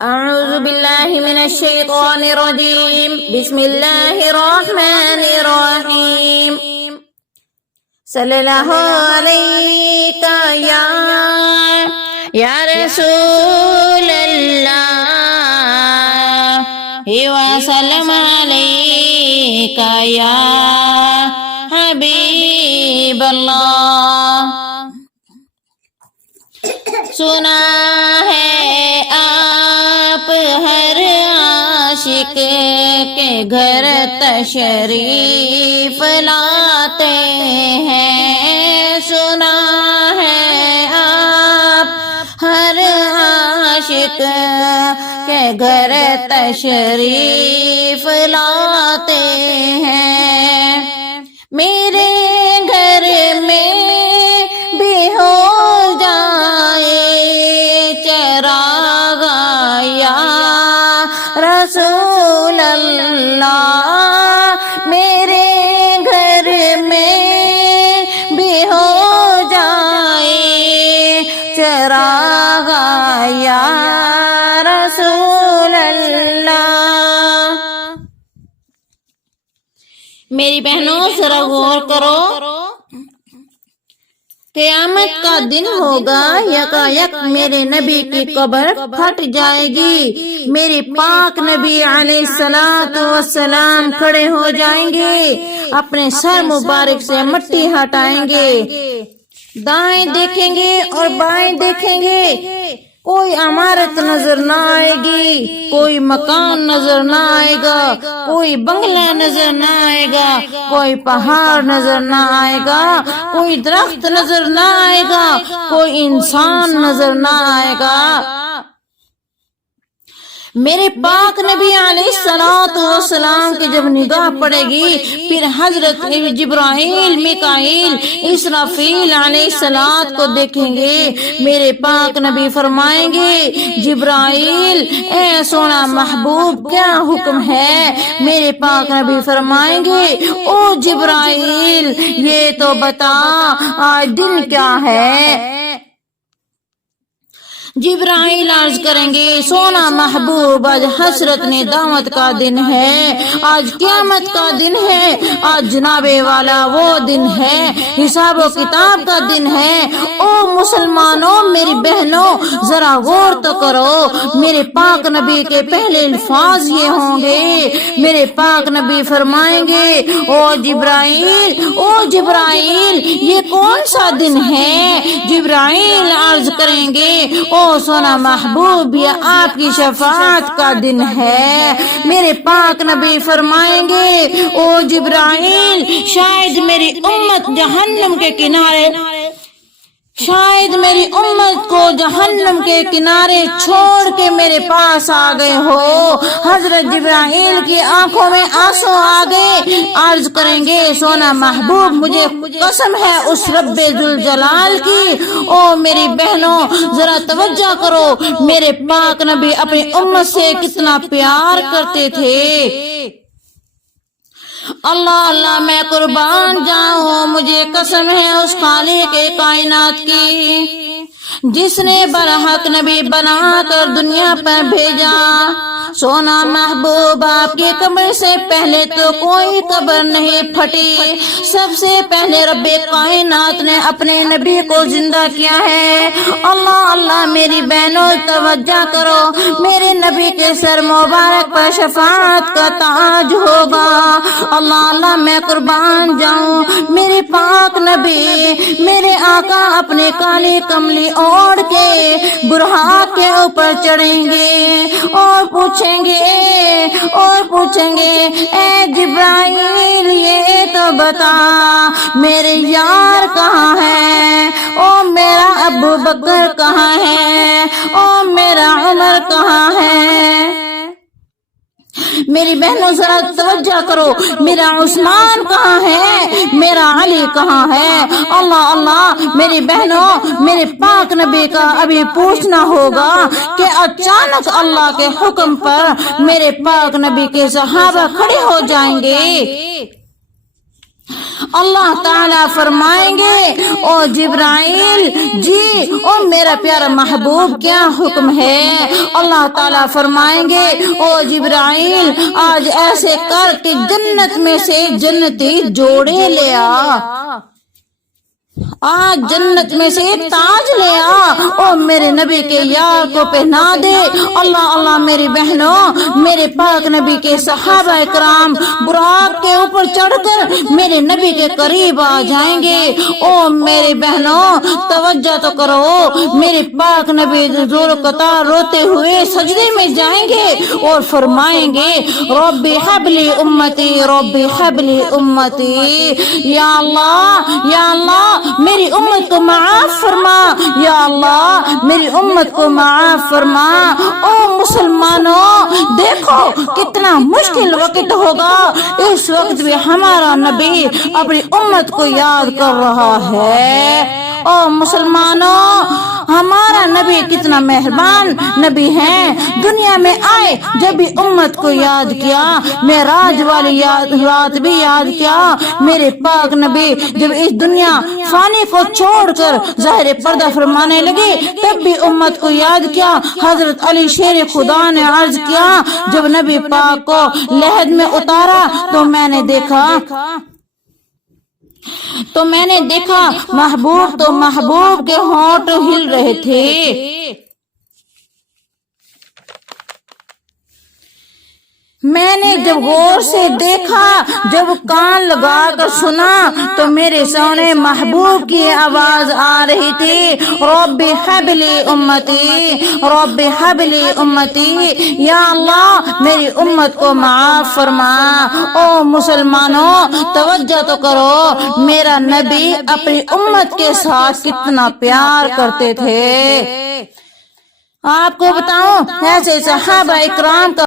أعوذ بالله من الشيطان الرجيم بسم الله الرحمن الرحيم صلى الله عليك يا رسول الله وسلم عليك يا حبيب الله سنا ہے آپ ہر عاشق کے گھر تشریف لاتے ہیں، سنا ہے آپ ہر عاشق کے گھر تشریف لاتے ہیں، میرے گھر میں بھی ہو جائے چراغ یا رسول اللہ، میرے گھر میں بھی ہو جائے چراغ یا رسول اللہ۔ میری بہنوں ذرا غور کرو، قیامت کا دن ہوگا، یکایک میرے نبی کی قبر پھٹ جائے گی، میرے پاک نبی علیہ السلام کھڑے ہو جائیں گے، اپنے سر مبارک سے مٹی ہٹائیں گے، دائیں دیکھیں گے اور بائیں دیکھیں گے، کوئی عمارت نظر نہ آئے گی، کوئی مکان نظر نہ آئے گا، کوئی بنگلہ نظر نہ آئے گا، کوئی پہاڑ نظر نہ آئے گا، کوئی درخت نظر نہ آئے گا، کوئی انسان نظر نہ آئے گا۔ میرے پاک نبی علیہ السلام کی جب نگاہ پڑے گی، پھر حضرت جبرائیل، میکائیل، اسرافیل علیہ السلام کو دیکھیں گے، میرے پاک نبی فرمائیں گے جبرائیل اے سونا محبوب کیا حکم ہے؟ میرے پاک نبی فرمائیں گے او جبرائیل یہ تو بتا آج دن کیا ہے؟ جبرائیل عرض کریں گے سونا محبوب آج حسرت نے دعوت کا دن ہے، آج قیامت کا دن ہے، آج جناب والا وہ دن ہے، حساب و کتاب کا دن ہے۔ او مسلمانوں، میری بہنوں ذرا غور تو کرو، میرے پاک نبی کے پہلے الفاظ یہ ہوں گے، میرے پاک نبی فرمائیں گے او جبرائیل یہ کون سا دن ہے؟ جبرائیل عرض کریں گے او سونا محبوب یہ آپ کی شفاعت کا دن ہے۔ میرے پاک نبی فرمائیں گے او جبرائیل شاید میری امت جہنم کے کنارے، شاید میری امت کو جہنم کے کنارے چھوڑ کے میرے پاس آ گئے ہو۔ حضرت جبرائیل کی آنکھوں میں آنسو آ گئے، عرض کریں گے سونا محبوب مجھے قسم ہے اس رب ذوالجلال کی، او میری بہنوں ذرا توجہ کرو، میرے پاک نبی اپنی امت سے کتنا پیار کرتے تھے۔ اللہ اللہ میں قربان جاؤں، مجھے قسم ہے اس خالق کائنات کی جس نے برحق نبی بنا کر دنیا پر بھیجا۔ سونا محبوب آپ کی قبر سے پہلے تو کوئی قبر نہیں پھٹی، سب سے پہلے رب کائنات نے اپنے نبی کو زندہ کیا ہے۔ اللہ اللہ میری بہنوں توجہ کرو، میرے نبی کے سر مبارک پر شفاعت کا تاج ہوگا۔ اللہ اللہ میں قربان جاؤں، میرے پاک نبی میرے آقا اپنے کالی کملی اوڑھ کے برہا کے اوپر چڑھیں گے اور پوچھیں گے اے جبرائیل یہ تو بتا میرے یار کہاں ہے، او میرا ابو بکر کہاں ہے، او میرا عمر کہاں ہے؟ میری بہنوں ذرا توجہ کرو، میرا عثمان کہاں ہے، میرا علی کہاں ہے؟ اللہ اللہ میری بہنوں میرے پاک نبی کا ابھی پوچھنا ہوگا کہ اچانک اللہ کے حکم پر میرے پاک نبی کے صحابہ کھڑے ہو جائیں گے۔ اللہ تعالیٰ فرمائیں گے او جبرائیل جی او میرا پیارا محبوب کیا حکم ہے؟ اللہ تعالیٰ فرمائیں گے او جبرائیل آج ایسے کر کے جنت میں سے جنتی جوڑے لے آ، آج جنت میں سے ایک تاج لے آ اور میرے نبی کے یار کو پہنا دے۔ اللہ اللہ میری بہنوں، میرے پاک نبی کے صحابہ کرام براق کے اوپر چڑھ کر میرے نبی کے قریب آ جائیں گے۔ او میرے بہنوں توجہ تو کرو، میرے پاک نبی زور قطار روتے ہوئے سجدے میں جائیں گے اور فرمائیں گے ربی حبلی امتی، ربی حبلی امتی، یا اللہ میری امت کو معاف فرما، یا اللہ میری امت کو معاف فرما۔ او مسلمانوں دیکھو کتنا مشکل وقت ہوگا، اس وقت بھی ہمارا نبی اپنی امت کو یاد کر رہا ہے۔ او مسلمانوں ہمارا نبی کتنا مہربان نبی ہے، دنیا میں آئے جب بھی امت کو یاد کیا، معراج والی رات بھی یاد کیا۔ میرے پاک نبی جب اس دنیا فانی کو چھوڑ کر ظاہر پردہ فرمانے لگے تب بھی امت کو یاد کیا۔ حضرت علی شیر خدا نے عرض کیا جب نبی پاک کو لحد میں اتارا تو میں نے دیکھا محبوب کے ہونٹ ہل رہے تھے۔ میں نے جب غور سے دیکھا، جب کان لگا کر سنا تو میرے سامنے محبوب کی آواز آ رہی تھی رب حبلی امتی، رب حبلی امتی، یا اللہ میری امت کو معاف فرما۔ او مسلمانوں توجہ تو کرو، میرا نبی اپنی امت کے ساتھ کتنا پیار کرتے تھے۔ آپ کو بتاؤں ایسے صحابہ اکرام کا